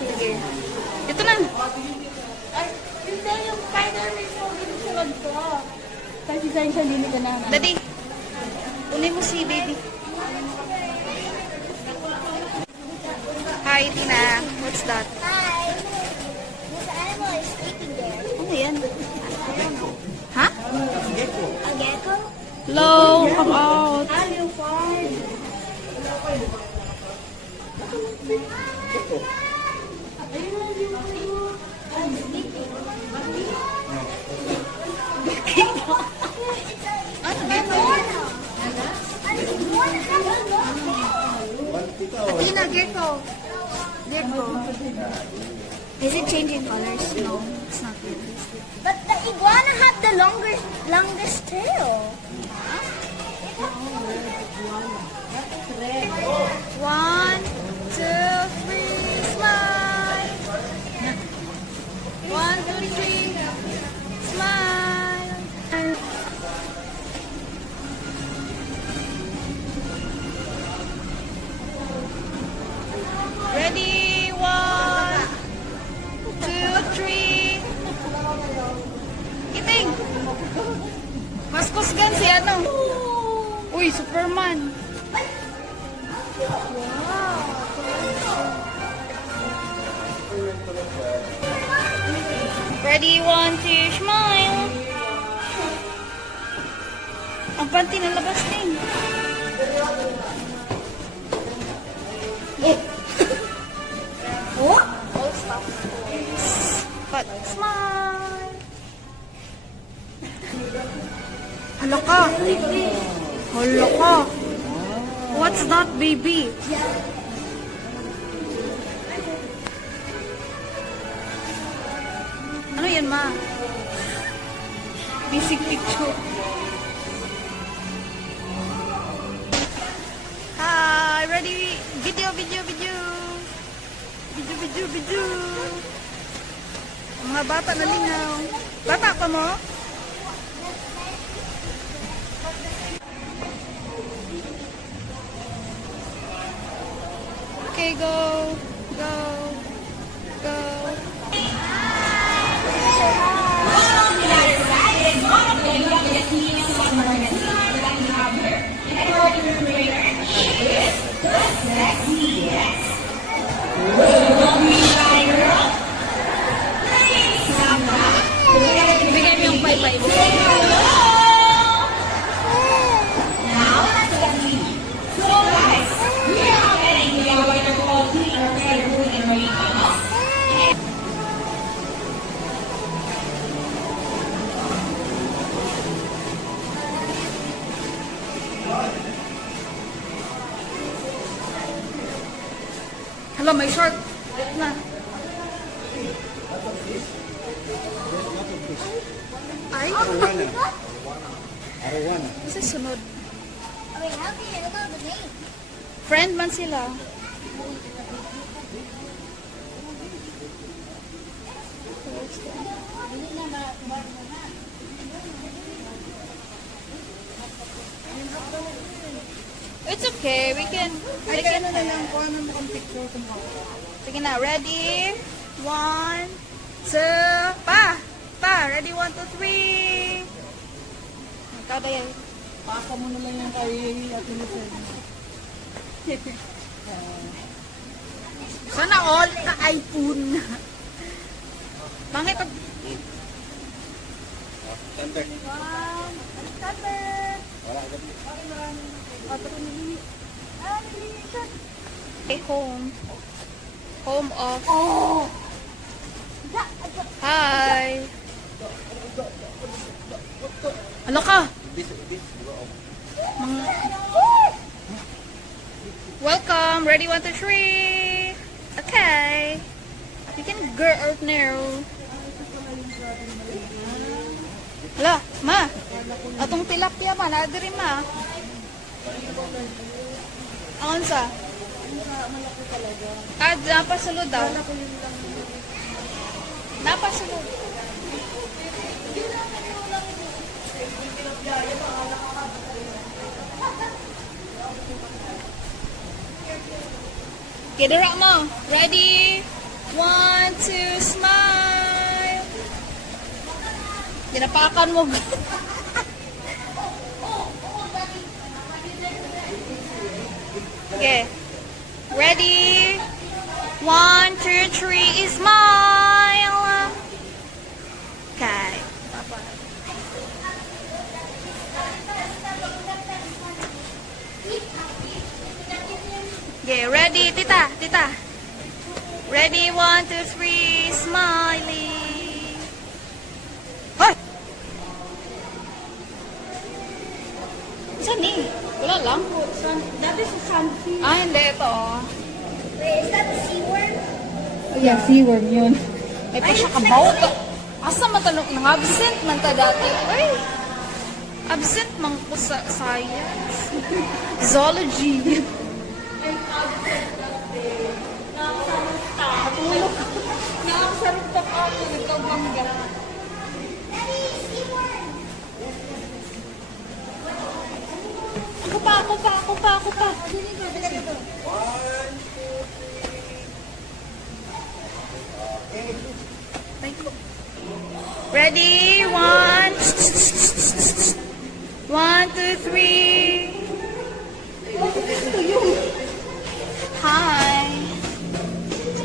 Sige. Ito na. Ay, hindi yung Spider-Man mo. Sinusunod ko. Kasi sa hindi ka na. Daddy. Unin mo si baby. Hi, Tina. What's that? Hi. This animal is sleeping there. Ano yan? Ha? A gecko? Hello, come out. A leopard. Tina, gecko. Gecko. Is it changing colors? No, it's not really. But the iguana had the longest tail. One, two, three, smile. One, two, three, smile. Ready, one, two, three. Kiting. Mas kusgan si ano. Uy, Superman. Ready, one, two, smile. Ang panty na labas din. Oh? But smile. Hala ka. Hala ka. What's that, baby? Ano yan, ma? Basic picture. Hi! Ready? Video, video, video! Video, video, video! Ang mga bata na lingaw. Bata ka mo? Okay, go! Go! Go! Bigay mo yung pay-pay mo. Hello, may short. Na. Ay? Kasi sunod. Wait, how can you know the name? Friend man sila. It's okay. We can na lang kung ano mo kang picture kung sige na. Ready? One, two, pa! Pa! Ready? One, two, three. Kada yan. pasa mo na lang yung kay Ate Lucen. Sana all ka iPhone. Bakit pag... Thunder. Wala ka Home. Home of... Oh! Hi! Ano ka? Welcome! Ready, one, two, three! Okay! You can go out now. Hala, ma! Atong tilapia ma, naadiri ma. Ang sa? Napasulod daw. Napasulod. Kidera mo. Ready? 1, 2, smile. Ginapakan mo. Okay. Ready? 1, 2, 3, smile. Okay. Okay, ready, tita, tita. Ready, 1, 2, 3, smiling. Hoy! Saan eh? Wala lang. Dati sa Sanfi. Ah, hindi. Ito. Wait, is that the seaworm? Yeah, seaworm yun. May pa siya kabaw. Asa matanong nang absent man ta dati. Uy! Absent man ko sa science. Zoology. Nakakasarap pa ako. Ito bangga. Ako pa. Ready? 1, 1, 2, 3. Hi.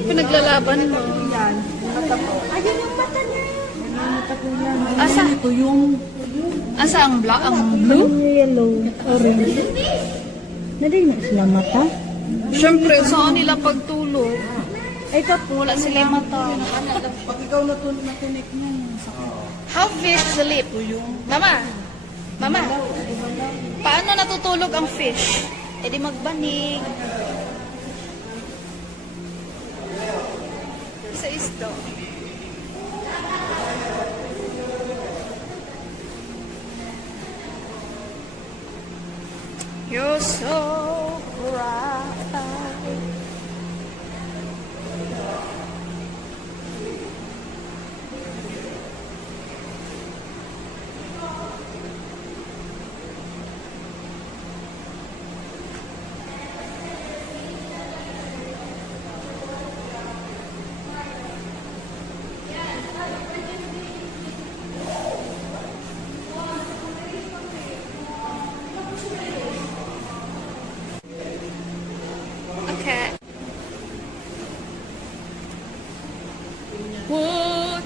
Pinaglalaban mo. Yan. Mata po. Ayun yung mata niya. Mata po yan. Asa? Ito yung Asa ang black? Ang blue? yellow, orange. Nadi na sila mata. Siyempre, saan nila pagtulog? Ito Kung wala sila yung mata. pag ikaw natinik mo. How fish sleep? Mama, mama, paano natutulog ang fish? E di magbanig. Isa isto. You're so bright. Okay. What?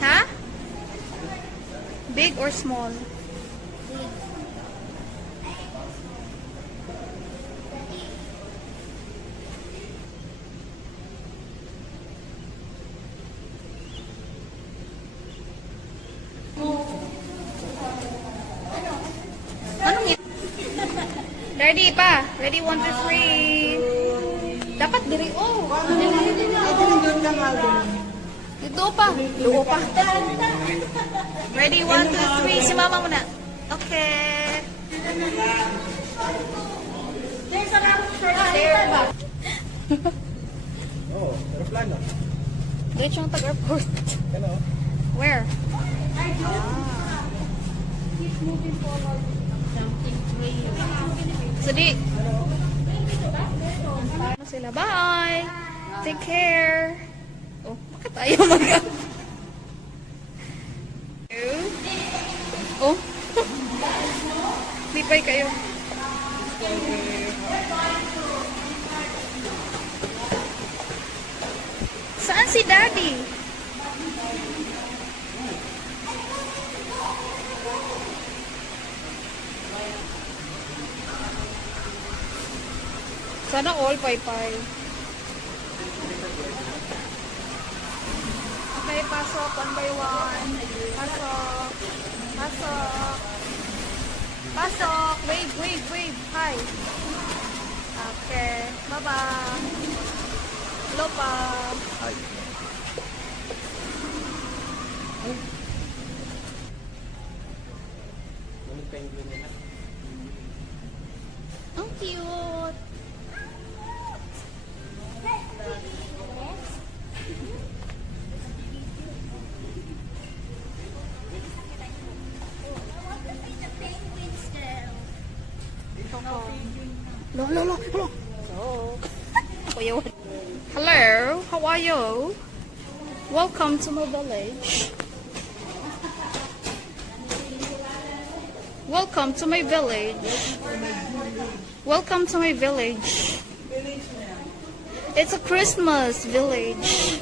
Huh? Big or small? Anong yun? Ready pa? Ready, 1, 2, 3. Dapat diri, oh. Dito pa. Dito pa. Ready, 1, 2, 3. Si mama muna. Okay. There's a lot of there. Oh, aeroplano. Dito yung tag-airport. Ano? Where? So di. Ano sila? Bye. Take care. Oh, bakit tayo mag- Oh. Lipay kayo. Saan si Daddy? Sana all pay-pay. Okay, pasok one by one. Pasok. Pasok. Pasok. Wave, wave, wave. Hi. Okay. Bye-bye. Hello pa. Ay. Ano penguin nila? Ang cute. Hello, how are you? Welcome to my village. Welcome to my village. Welcome to my village. It's a Christmas village.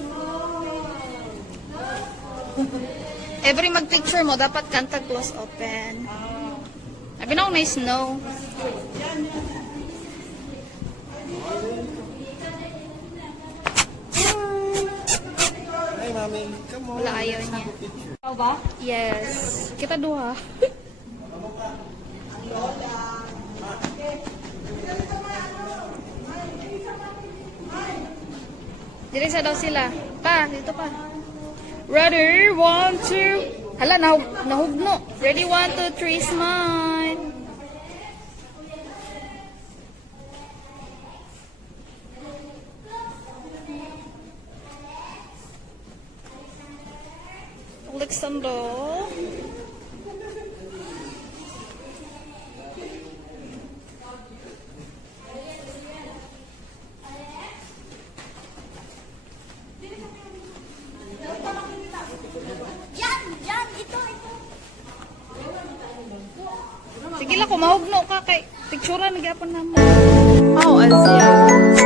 Every mag-picture mo, dapat kanta close open. Sabi na may snow. Hi, mami. Come on. Wala, ayaw niya. Ikaw ba? Yes. Kita duha. Dito sa daw sila. Pa, dito pa. Ready, 1, 2. Hala, nahugno. Ready, 1, 2, 3, smile. Alexander. Yan, ito. Sige lang, kumahugno ka kay picturean nagyapon na mo. Oh, Asia.